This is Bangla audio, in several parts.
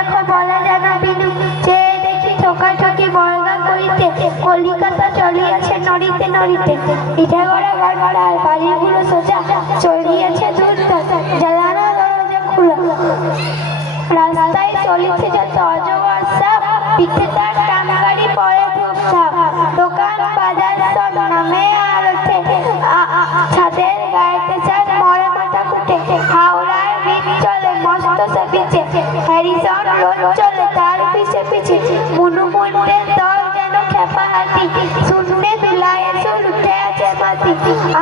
এখন বলা যেন বিনু, চেয়ে দেখি ঠোকাঠকি বর্গা করিতে, কলিকাতা চলিয়াছে নড়িতে নড়িতে। ইটা গড়া ঘরটার বাড়িগুলো সোজা, চলিয়াছে দূর জ্বালানো দরজা খোলা। রাস্তায় চলিছে যত অজগর সাপ, পিঠে তার টানগাড়ি পরে ধূপধাপ। দোকান বাজার সব নামে আর ওঠে, ছাদের গায়েতে চাঁদ মরে মাথা ফুটে। হাওড়ার বিট চলে মস্ত সে পিছে, হ্যারিসন রোড চলে তার পিছে পিছে। মুনুমুন্ডের দল যেন খেপা হাতি, শূন্যে দুলায় এসে উঠে আছে মাটি।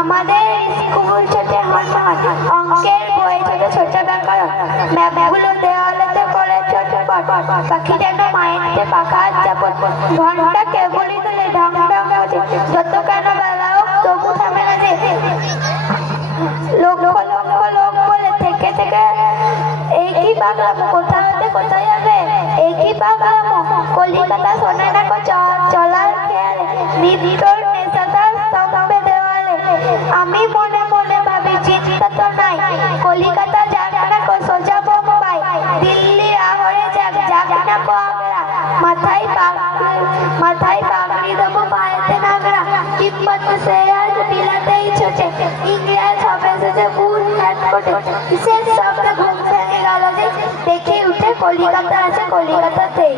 আমাদের স্কুল ছোটে হনহন, অঙ্কের বই ছোট ছোট ব্যাকরণ। ম্যাপগুলো দেওয়ালেতে করে চটপট, পাখি যেন মায়েরতে পাকা চাপট। ঘন্টা কেবলই তুলে ঢং ঢং বাজে, যত কেন বেলা হোক তবু থামে না যে। লক্ষ লক্ষ লোক বলে থেকে থেকে এই কি পাগলামো, কোথা হতে কোথায় যাবে এই কি পাগলামো। কলিকাতা শোনে না চলার খেয়ালে, নিত্যর নেশাদার স্তম্ভে দেওয়ালে। আমি মনে মনে ভাবি চিন্তা তো নাই, কলিকাতা যাক না কো সোজা বোম্বাই। দিল্লি আহরে যাক যাক না কো আগ্রা, মাথায় পাগড়ি দেবো পায়েতে নাগরা। কিম্মত সে আজ বিলাতেই ছোটে, ইংরেজ হবে সে বুট হ্যাট কোটে। বিশেষ শব্দ ঘুম ভেঙে গেল যে, দেখে উঠে কলিকাতা আছে কলিকাতাতেই।